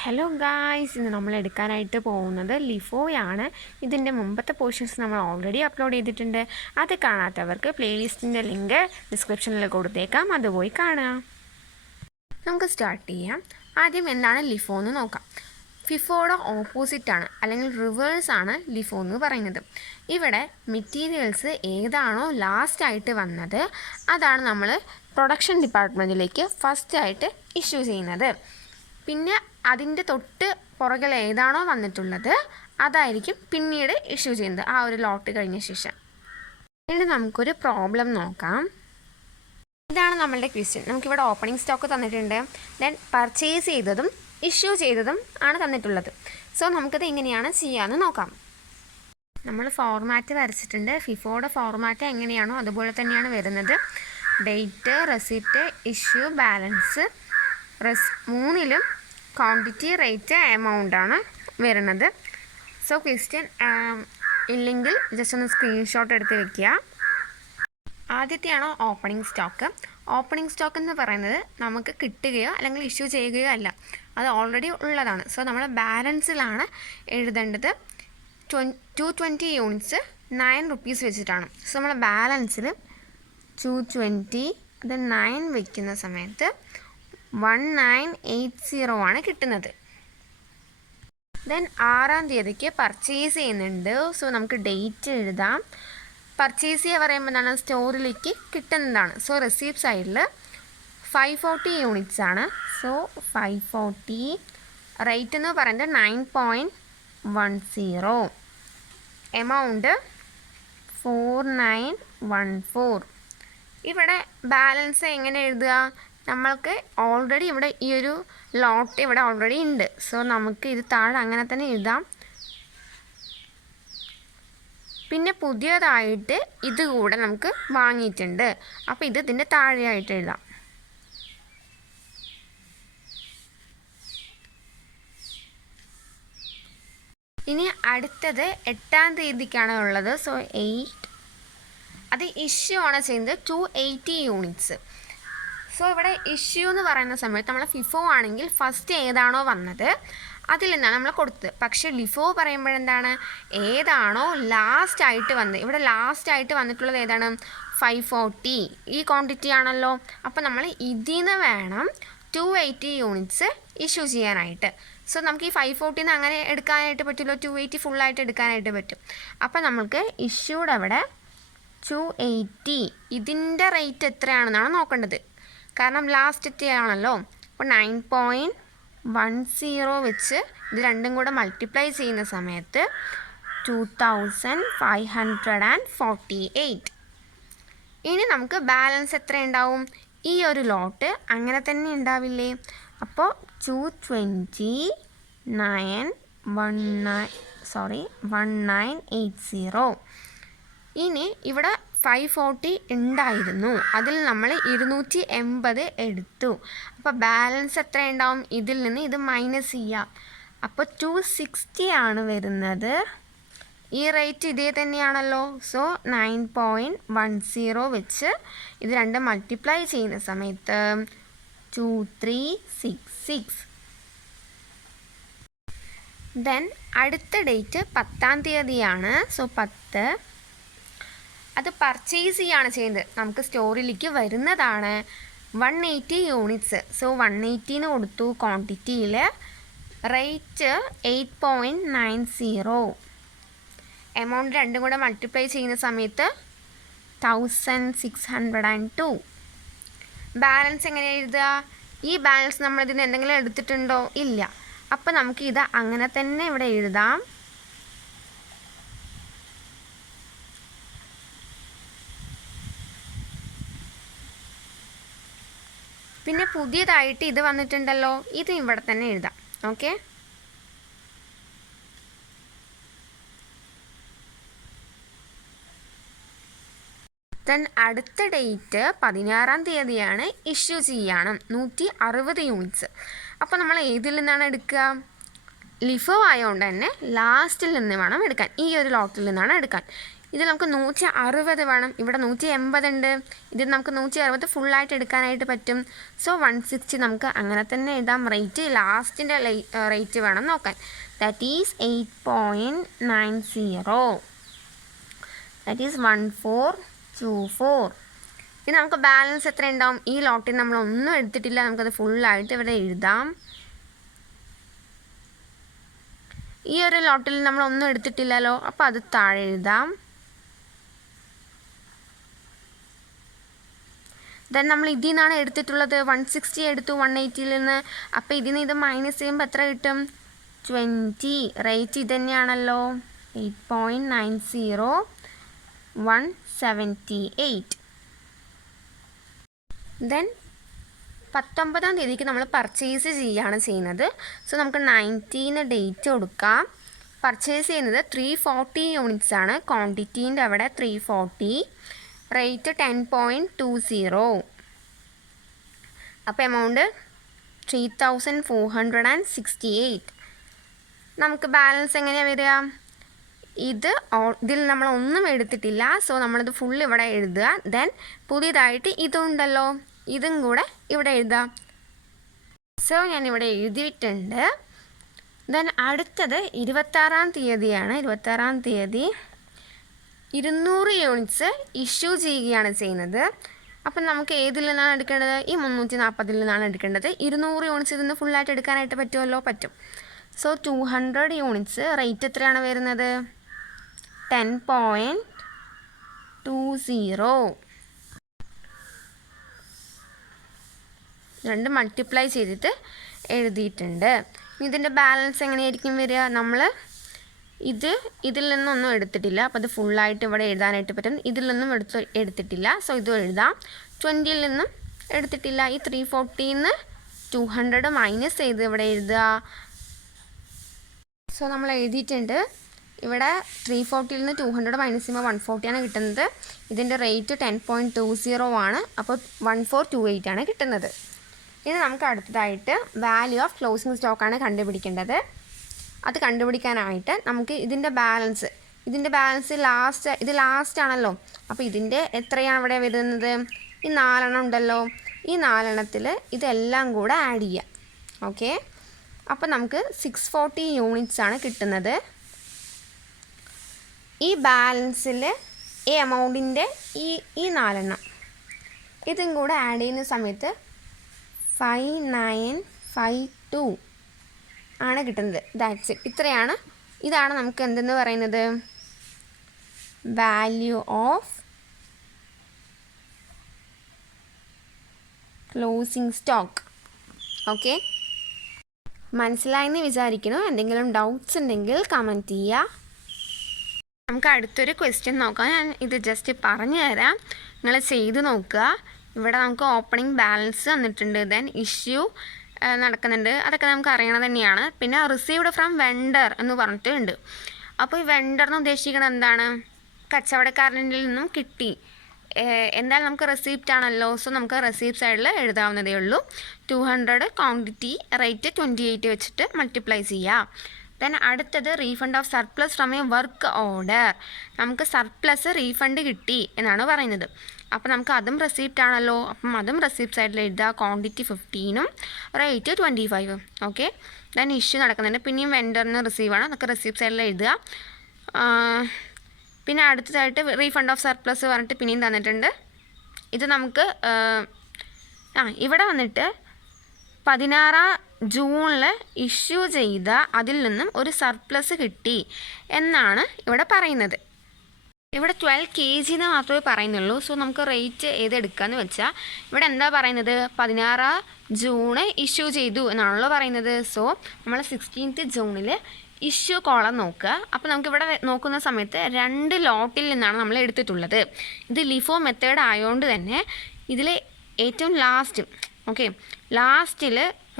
Hello guys, ഇന്ന് നമ്മൾ എടുക്കാനായിട്ട് പോകുന്നത് ലിഫോയാണ്. ഇതിൻ്റെ മുമ്പത്തെ പോർഷൻസ് നമ്മൾ ഓൾറെഡി അപ്ലോഡ് ചെയ്തിട്ടുണ്ട്. അത് കാണാത്തവർക്ക് പ്ലേലിസ്റ്റിൻ്റെ ലിങ്ക് ഡിസ്ക്രിപ്ഷനിൽ കൊടുത്തേക്കാം, അത് പോയി കാണുക. നമുക്ക് സ്റ്റാർട്ട് ചെയ്യാം. ആദ്യം എന്താണ് ലിഫോ എന്ന് നോക്കാം. ഫിഫോയുടെ ഓപ്പോസിറ്റാണ് അല്ലെങ്കിൽ റിവേഴ്സാണ് ലിഫോ എന്ന് പറയുന്നത്. ഇവിടെ മെറ്റീരിയൽസ് ഏതാണോ ലാസ്റ്റായിട്ട് വന്നത് അതാണ് നമ്മൾ പ്രൊഡക്ഷൻ ഡിപ്പാർട്ട്മെൻറ്റിലേക്ക് ഫസ്റ്റായിട്ട് ഇഷ്യൂ ചെയ്യുന്നത്. പിന്നെ അതിൻ്റെ തൊട്ട് പുറകിൽ ഏതാണോ വന്നിട്ടുള്ളത് അതായിരിക്കും പിന്നീട് ഇഷ്യൂ ചെയ്യുന്നത് ആ ഒരു ലോട്ട് കഴിഞ്ഞ ശേഷം. ഇനി നമുക്കൊരു പ്രോബ്ലം നോക്കാം. ഇതാണ് നമ്മളുടെ ക്വസ്റ്റ്യൻ. നമുക്കിവിടെ ഓപ്പണിംഗ് സ്റ്റോക്ക് തന്നിട്ടുണ്ട്, ദെൻ പർച്ചേസ് ചെയ്തതും ഇഷ്യൂ ചെയ്തതും ആണ് തന്നിട്ടുള്ളത്. സോ നമുക്കത് എങ്ങനെയാണ് ചെയ്യാമെന്ന് നോക്കാം. നമ്മൾ ഫോർമാറ്റ് വരച്ചിട്ടുണ്ട്. ഫിഫോയുടെ ഫോർമാറ്റ് എങ്ങനെയാണോ അതുപോലെ തന്നെയാണ് വരുന്നത്. ഡേറ്റ്, റെസിപ്റ്റ്, ഇഷ്യൂ, ബാലൻസ്, മൂന്നിലും ക്വാണ്ടിറ്റി, റേറ്റ്, എമൗണ്ടാണ് വരുന്നത്. സോ ക്വസ്റ്റ്യൻ ഇല്ലെങ്കിൽ ജസ്റ്റ് ഒന്ന് സ്ക്രീൻഷോട്ട് എടുത്ത് വെക്കുക. ആദ്യത്തെയാണോ ഓപ്പണിംഗ് സ്റ്റോക്ക്. ഓപ്പണിംഗ് സ്റ്റോക്ക് എന്ന് പറയുന്നത് നമുക്ക് കിട്ടുകയോ അല്ലെങ്കിൽ ഇഷ്യൂ ചെയ്യുകയോ അല്ല, അത് ഓൾറെഡി ഉള്ളതാണ്. സോ നമ്മൾ ബാലൻസിലാണ് എഴുതേണ്ടത്. 220 യൂണിറ്റ്സ് 9 റുപ്പീസ് വെച്ചിട്ടാണ്. സോ നമ്മൾ ബാലൻസിൽ 220 അത് 9 വയ്ക്കുന്ന സമയത്ത് 1980 ആണ് കിട്ടുന്നത്. ദെൻ 6-ാം തീയതിക്ക് പർച്ചേസ് ചെയ്യുന്നുണ്ട്. സോ നമുക്ക് ഡേറ്റ് എഴുതാം. പർച്ചേസ് ചെയ്യുക പറയുമ്പോൾ എന്താണ്, സ്റ്റോറിലേക്ക് കിട്ടുന്നതാണ്. സോ റെസീപ്റ്റ് സൈഡിൽ 540 യൂണിറ്റ്സ് ആണ്. സോ 540. റേറ്റ് എന്ന് പറയുന്നത് 9.10. എമൗണ്ട് 4914. ഇവിടെ ബാലൻസ് എങ്ങനെ എഴുതുക? നമ്മൾക്ക് ഓൾറെഡി ഇവിടെ ഈ ഒരു ലോട്ട് ഇവിടെ ഓൾറെഡി ഉണ്ട്. സോ നമുക്ക് ഇത് താഴെ അങ്ങനെ തന്നെ എഴുതാം. പിന്നെ പുതിയതായിട്ട് ഇത് കൂടെ നമുക്ക് വാങ്ങിയിട്ടുണ്ട്, അപ്പോൾ ഇത് ഇതിൻ്റെ താഴെയായിട്ട് എഴുതാം. ഇനി അടുത്തത് 8-ാം തീയതിക്കാണ് ഉള്ളത്. സോ 8 അത് ഇഷ്യൂ ആണ് ചെയ്യുന്നത് 280 യൂണിറ്റ്സ്. സോ ഇവിടെ ഇഷ്യൂ എന്ന് പറയുന്ന സമയത്ത് നമ്മൾ ഫിഫോ ആണെങ്കിൽ ഫസ്റ്റ് ഏതാണോ വന്നത് അതിൽ നിന്നാണ് നമ്മൾ കൊടുത്തത്. പക്ഷേ ലിഫോ പറയുമ്പോഴെന്താണ്, ഏതാണോ ലാസ്റ്റായിട്ട് വന്നത്. ഇവിടെ ലാസ്റ്റായിട്ട് വന്നിട്ടുള്ളത് ഏതാണ്, 540 ഈ ക്വാണ്ടിറ്റി ആണല്ലോ. അപ്പോൾ നമ്മൾ ഇതിൽ നിന്ന് വേണം 280 യൂണിറ്റ്സ് ഇഷ്യൂ ചെയ്യാനായിട്ട്. സോ നമുക്ക് ഈ 540 അങ്ങനെ എടുക്കാനായിട്ട് പറ്റില്ല, 280 ഫുള്ളായിട്ട് എടുക്കാനായിട്ട് പറ്റും. അപ്പോൾ നമുക്ക് ഇഷ്യൂടെ അവിടെ 280 ഇതിൻ്റെ റേറ്റ് എത്രയാണെന്നാണ് നോക്കേണ്ടത്, കാരണം ലാസ്റ്റത്തെ ആണല്ലോ. അപ്പോൾ 9.10 വെച്ച് ഇത് രണ്ടും കൂടെ മൾട്ടിപ്ലൈ ചെയ്യുന്ന സമയത്ത് 2548. ഇനി നമുക്ക് ബാലൻസ് എത്ര ഉണ്ടാവും? ഈ ഒരു ലോട്ട് അങ്ങനെ തന്നെ ഉണ്ടാവില്ലേ? അപ്പോൾ 1980. ഇനി ഇവിടെ 540 ഉണ്ടായിരുന്നു, അതിൽ നമ്മൾ 280 എടുത്തു. അപ്പോൾ ബാലൻസ് എത്ര ഉണ്ടാവും? ഇതിൽ നിന്ന് ഇത് മൈനസ് ചെയ്യാം. അപ്പോൾ 260 ആണ് വരുന്നത്. ഈ റേറ്റ് ഇതേ തന്നെയാണല്ലോ. സോ 9.10 വെച്ച് ഇത് രണ്ടും മൾട്ടിപ്ലൈ ചെയ്യുന്ന സമയത്ത് 2366. ദെൻ അടുത്ത ഡേറ്റ് 10-ാം തീയതിയാണ്. സോ 10 അത് പർച്ചേസ് ചെയ്യാണ് ചെയ്യുന്നത്. നമുക്ക് സ്റ്റോറിലേക്ക് വരുന്നതാണ് 180 യൂണിറ്റ്സ്. സോ 180 കൊടുത്തു ക്വാണ്ടിറ്റിയിൽ. റേറ്റ് 8.90. എമൗണ്ട് രണ്ടും കൂടെ മൾട്ടിപ്ലൈ ചെയ്യുന്ന സമയത്ത് 1602. ബാലൻസ് എങ്ങനെ എഴുതുക? ഈ ബാലൻസ് നമ്മളിതിന് എന്തെങ്കിലും എടുത്തിട്ടുണ്ടോ? ഇല്ല. അപ്പോൾ നമുക്ക് ഇത് അങ്ങനെ തന്നെ ഇവിടെ എഴുതാം. പിന്നെ പുതിയതായിട്ട് ഇത് വന്നിട്ടുണ്ടല്ലോ, ഇത് ഇവിടെ തന്നെ എഴുതാം. ഓക്കെ, ദെൻ അടുത്ത ഡേറ്റ് 16-ാം തീയതിയാണ്. ഇഷ്യൂ ചെയ്യാണ് 160 യൂണിറ്റ്സ്. അപ്പോൾ നമ്മൾ ഏതിൽ നിന്നാണ് എടുക്കുക? ലിഫോ ആയതുകൊണ്ട് തന്നെ ലാസ്റ്റിൽ നിന്ന് വേണം എടുക്കാൻ. ഈ ഒരു ലോട്ടിൽ നിന്നാണ് എടുക്കാൻ. ഇത് നമുക്ക് 160 വേണം, ഇവിടെ 180 ഉണ്ട്, ഇതിൽ നമുക്ക് 160 ഫുള്ളായിട്ട് എടുക്കാനായിട്ട് പറ്റും. സോ 160 നമുക്ക് അങ്ങനെ തന്നെ എഴുതാം. റേറ്റ് ലാസ്റ്റിൻ്റെ റേറ്റ് വേണം നോക്കാൻ. That is 8.90. That is 1424. ഇനി നമുക്ക് ബാലൻസ് എത്ര ഉണ്ടാവും? ഈ ലോട്ടിൽ നമ്മളൊന്നും എടുത്തിട്ടില്ല, നമുക്കത് ഫുള്ളായിട്ട് ഇവിടെ എഴുതാം. ഈ ഒരു ലോട്ടിൽ നമ്മളൊന്നും എടുത്തിട്ടില്ലല്ലോ, അപ്പോൾ അത് താഴെ എഴുതാം. ദെൻ നമ്മൾ ഇതിൽ നിന്നാണ് എടുത്തിട്ടുള്ളത്, 160 എടുത്തു 180ൽ നിന്ന്. അപ്പോൾ ഇതിൽ നിന്ന് ഇത് മൈനസ് ചെയ്യുമ്പോൾ എത്ര കിട്ടും? 20. റേറ്റ് ഇത് തന്നെയാണല്ലോ, 8.90, 178. ദെൻ 19-ാം തീയതിക്ക് നമ്മൾ പർച്ചേസ് ചെയ്യുകയാണ് ചെയ്യുന്നത്. സോ നമുക്ക് 19 ഡേറ്റ് കൊടുക്കാം. പർച്ചേസ് ചെയ്യുന്നത് 340 യൂണിറ്റ്സ് ആണ്. ക്വാണ്ടിറ്റീൻ്റെ അവിടെ 340. റേറ്റ് 10.20. അപ്പോൾ എമൗണ്ട് 3468. നമുക്ക് ബാലൻസ് എങ്ങനെയാണ് വരിക? ഇതിൽ നമ്മളൊന്നും എടുത്തിട്ടില്ല, സോ നമ്മളിത് ഫുൾ ഇവിടെ എഴുതുക. ദെൻ പുതിയതായിട്ട് ഇതുണ്ടല്ലോ, ഇതും കൂടെ ഇവിടെ എഴുതാം. സോ ഞാനിവിടെ എഴുതിയിട്ടുണ്ട്. ദെൻ അടുത്തത് 26-ാം തീയതിയാണ്. 26-ാം തീയതി 200 യൂണിറ്റ്സ് ഇഷ്യൂ ചെയ്യുകയാണ് ചെയ്യുന്നത്. അപ്പം നമുക്ക് ഏതിൽ നിന്നാണ് എടുക്കേണ്ടത്? ഈ 340-ൽ നിന്നാണ് എടുക്കേണ്ടത്. 200 യൂണിറ്റ്സ് ഇതിൽ നിന്ന് ഫുള്ളായിട്ട് എടുക്കാനായിട്ട് പറ്റുമല്ലോ? പറ്റും. സോ 200 യൂണിറ്റ്സ് റേറ്റ് എത്രയാണ് വരുന്നത്? 10.20. 2 മൾട്ടിപ്ലൈ ചെയ്തിട്ട് എഴുതിയിട്ടുണ്ട്. ഇതിൻ്റെ ബാലൻസ് എങ്ങനെയായിരിക്കും വരിക? നമ്മൾ ഇതിൽ നിന്നൊന്നും എടുത്തിട്ടില്ല, അപ്പോൾ അത് ഫുള്ളായിട്ട് ഇവിടെ എഴുതാനായിട്ട് പറ്റും. ഇതിൽ നിന്നും എടുത്തിട്ടില്ല, സോ ഇതും എഴുതാം. 20-ൽ നിന്നും എടുത്തിട്ടില്ല. ഈ 340 നിന്ന് 200 മൈനസ് ചെയ്ത് ഇവിടെ എഴുതുക. സോ നമ്മൾ എഴുതിയിട്ടുണ്ട്. ഇവിടെ 340-ൽ നിന്ന് 200 മൈനസ് ചെയ്യുമ്പോൾ 140 ആണ് കിട്ടുന്നത്. ഇതിൻ്റെ റേറ്റ് 10.20 ആണ്, അപ്പോൾ 1428 ആണ് കിട്ടുന്നത്. ഇനി നമുക്ക് അടുത്തതായിട്ട് വാല്യൂ ഓഫ് ക്ലോസിംഗ് സ്റ്റോക്കാണ് കണ്ടുപിടിക്കേണ്ടത്. അത് കണ്ടുപിടിക്കാനായിട്ട് നമുക്ക് ഇതിൻ്റെ ബാലൻസ് ഇത് ലാസ്റ്റ് ആണല്ലോ. അപ്പോൾ ഇതിൻ്റെ എത്രയാണ് ഇവിടെ വരുന്നത്? ഈ 4 ഉണ്ടല്ലോ, ഈ 4 ഇതെല്ലാം കൂടെ ആഡ് ചെയ്യാം. ഓക്കെ, അപ്പോൾ നമുക്ക് 640 യൂണിറ്റ്സ് ആണ് കിട്ടുന്നത്. ഈ ബാലൻസിൽ ഈ എമൗണ്ടിൻ്റെ ഈ 4 ഇതും കൂടെ ആഡ് ചെയ്യുന്ന സമയത്ത് 5952 ആണ് കിട്ടുന്നത്. That's it. ഇതാണ് നമുക്ക് എന്തെന്ന് പറയുന്നത്? Value of closing stock. Okay, മനസ്സിലായെന്ന് വിചാരിക്കുന്നു. എന്തെങ്കിലും ഡൗട്ട്സ് ഉണ്ടെങ്കിൽ കമൻറ്റ് ചെയ്യുക. നമുക്ക് അടുത്തൊരു ക്വസ്റ്റ്യൻ നോക്കാം. ഞാൻ ഇത് ജസ്റ്റ് പറഞ്ഞു തരാം, നിങ്ങൾ ചെയ്ത് നോക്കുക. ഇവിടെ നമുക്ക് ഓപ്പണിംഗ് ബാലൻസ് തന്നിട്ടുണ്ട്. ദെൻ ഇഷ്യൂ നടക്കുന്നുണ്ട്, അതൊക്കെ നമുക്ക് അറിയണത് തന്നെയാണ്. പിന്നെ റിസീവ്ഡ് ഫ്രം വെണ്ടർ എന്ന് പറഞ്ഞിട്ടുണ്ട്. അപ്പോൾ ഈ വെണ്ടറിന് ഉദ്ദേശിക്കുന്നത് എന്താണ്? കച്ചവടക്കാരനിൽ നിന്നും കിട്ടി. എന്തായാലും നമുക്ക് റെസിപ്റ്റ് ആണല്ലോ, സോ നമുക്ക് റെസിപ്റ്റ് സൈഡിൽ എഴുതാവുന്നതേ ഉള്ളൂ. 200 ക്വാണ്ടിറ്റി റേറ്റ് 28 വെച്ചിട്ട് മൾട്ടിപ്ലൈ ചെയ്യാം. ദെൻ അടുത്തത് refund of surplus from A work order. നമുക്ക് സർപ്ലസ് റീഫണ്ട് കിട്ടി എന്നാണ് പറയുന്നത്. അപ്പോൾ നമുക്ക് അതും റെസിപ്റ്റ് ആണല്ലോ, അപ്പം അതും റെസിപ്റ്റ് സൈഡിൽ എഴുതുക. Quantity 15 rate 25. Okay, then issue നടക്കുന്നുണ്ട്. പിന്നെയും വെണ്ടറിന് റിസീവാണ്, അതൊക്കെ റെസിപ്റ്റ് സൈഡിൽ എഴുതുക. പിന്നെ അടുത്തതായിട്ട് റീഫണ്ട് ഓഫ് സർപ്ലസ് പറഞ്ഞിട്ട് പിന്നെയും തന്നിട്ടുണ്ട്. ഇത് നമുക്ക് ഇവിടെ വന്നിട്ട് 16 ജൂണിൽ ഇഷ്യൂ ചെയ്ത അതിൽ നിന്നും ഒരു സർപ്ലസ് കിട്ടി എന്നാണ് ഇവിടെ പറയുന്നത്. ഇവിടെ 12 kg എന്ന് മാത്രമേ പറയുന്നുള്ളൂ. സോ നമുക്ക് റേറ്റ് ഏതെടുക്കാമെന്ന് വെച്ചാൽ ഇവിടെ എന്താ പറയുന്നത്? 16 ജൂണ് ഇഷ്യൂ ചെയ്തു എന്നാണല്ലോ പറയുന്നത്. സോ നമ്മൾ 16th ജൂണിൽ ഇഷ്യൂ കോളം നോക്കുക. അപ്പോൾ നമുക്കിവിടെ നോക്കുന്ന സമയത്ത് 2 ലോട്ടിൽ നിന്നാണ് നമ്മൾ എടുത്തിട്ടുള്ളത്. ഇത് ലിഫോ മെത്തേഡ് ആയതുകൊണ്ട് തന്നെ ഇതിൽ ഏറ്റവും ലാസ്റ്റിൽ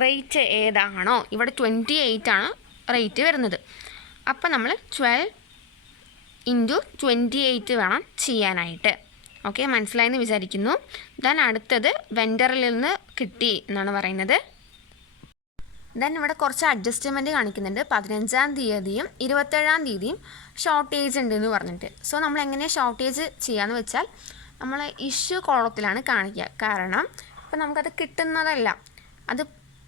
റേറ്റ് ഏതാണോ ഇവിടെ 28 ആണ് റേറ്റ് വരുന്നത്. അപ്പോൾ നമ്മൾ 12 × 28 വേണം ചെയ്യാനായിട്ട്. ഓക്കെ, മനസ്സിലായെന്ന് വിചാരിക്കുന്നു. ദെൻ അടുത്തത് വെണ്ടറിൽ നിന്ന് കിട്ടി എന്നാണ് പറയുന്നത്. ദെൻ ഇവിടെ കുറച്ച് അഡ്ജസ്റ്റ്മെൻറ്റ് കാണിക്കുന്നുണ്ട്. 15-ാം തീയതിയും 27-ാം തീയതിയും ഷോർട്ടേജ് ഉണ്ട് എന്ന് പറഞ്ഞിട്ട്. സോ നമ്മൾ എങ്ങനെയാണ് ഷോർട്ടേജ് ചെയ്യാന്ന് വെച്ചാൽ നമ്മൾ ഇഷ്യൂ കോളത്തിലാണ് കാണിക്കുക. കാരണം ഇപ്പം നമുക്കത് കിട്ടുന്നതല്ല, അത്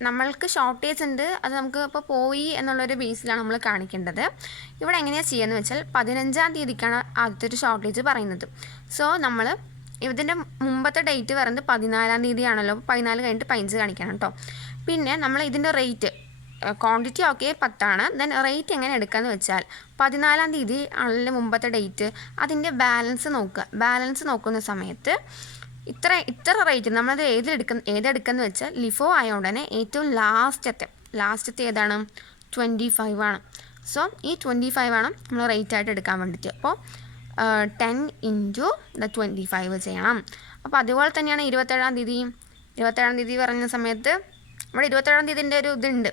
നമ്മൾക്ക് ഷോർട്ടേജ് ഉണ്ട്, അത് നമുക്ക് ഇപ്പോൾ പോയി എന്നുള്ളൊരു ബേസിലാണ് നമ്മൾ കാണിക്കേണ്ടത്. ഇവിടെ എങ്ങനെയാണ് ചെയ്യുകയെന്ന് വെച്ചാൽ 15-ാം തീയതിക്കാണ് ആദ്യത്തെ ഒരു ഷോർട്ടേജ് പറയുന്നത്. സോ നമ്മൾ ഇതിൻ്റെ മുമ്പത്തെ ഡേറ്റ് പറയുന്നത് 14-ാം തീയതിയാണല്ലോ. 14 കഴിഞ്ഞിട്ട് 15 കാണിക്കണം കേട്ടോ. പിന്നെ നമ്മൾ ഇതിൻ്റെ rate quantity okay 10 then rate എങ്ങനെ എടുക്കാമെന്ന് വെച്ചാൽ 14-ാം തീയതി ആണല്ലോ മുമ്പത്തെ ഡേറ്റ്, അതിൻ്റെ ബാലൻസ് നോക്കുക. ബാലൻസ് നോക്കുന്ന സമയത്ത് ഇത്ര റേറ്റ് നമ്മളത് ഏതെടുക്കുന്നത് വെച്ചാൽ ലിഫോ ആയതുകൊണ്ട് തന്നെ ഏറ്റവും ലാസ്റ്റത്തെ ഏതാണ് 25 ആണ്. സോ ഈ 25 ആണ് നമ്മൾ റേറ്റ് ആയിട്ട് എടുക്കാൻ വേണ്ടിയിട്ട്. അപ്പോൾ 10 × 25 ചെയ്യണം. അപ്പോൾ അതുപോലെ തന്നെയാണ് 27-ാം തീയതി പറഞ്ഞ സമയത്ത് ഇവിടെ 27-ാം തീയതിൻ്റെ ഒരു ഇതുണ്ട്,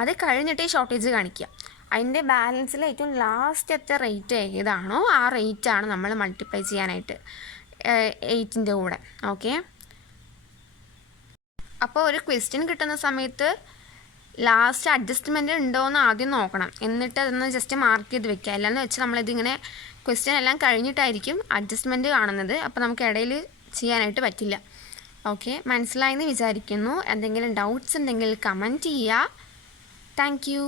അത് കഴിഞ്ഞിട്ട് ഈ ഷോർട്ടേജ് കാണിക്കുക. അതിൻ്റെ ബാലൻസിൽ ഏറ്റവും ലാസ്റ്റത്തെ റേറ്റ് ഏതാണോ ആ റേറ്റാണ് നമ്മൾ മൾട്ടിപ്ലൈ ചെയ്യാനായിട്ട് 8ൻ്റെ കൂടെ. ഓക്കെ, അപ്പോൾ ഒരു ക്വസ്റ്റ്യൻ കിട്ടുന്ന സമയത്ത് ലാസ്റ്റ് അഡ്ജസ്റ്റ്മെൻറ്റ് ഉണ്ടോ എന്ന് ആദ്യം നോക്കണം, എന്നിട്ട് അതൊന്ന് ജസ്റ്റ് മാർക്ക് ചെയ്ത് വെക്കുക. അല്ലാന്ന് വെച്ചാൽ നമ്മളിതിങ്ങനെ ക്വസ്റ്റ്യൻ എല്ലാം കഴിഞ്ഞിട്ടായിരിക്കും അഡ്ജസ്റ്റ്മെൻറ്റ് കാണുന്നത്, അപ്പോൾ നമുക്ക് ഇടയിൽ ചെയ്യാനായിട്ട് പറ്റില്ല. ഓക്കെ, മനസ്സിലായെന്ന് വിചാരിക്കുന്നു. എന്തെങ്കിലും ഡൗട്ട്സ് ഉണ്ടെങ്കിൽ കമൻറ്റ് ചെയ്യുക. Thank you.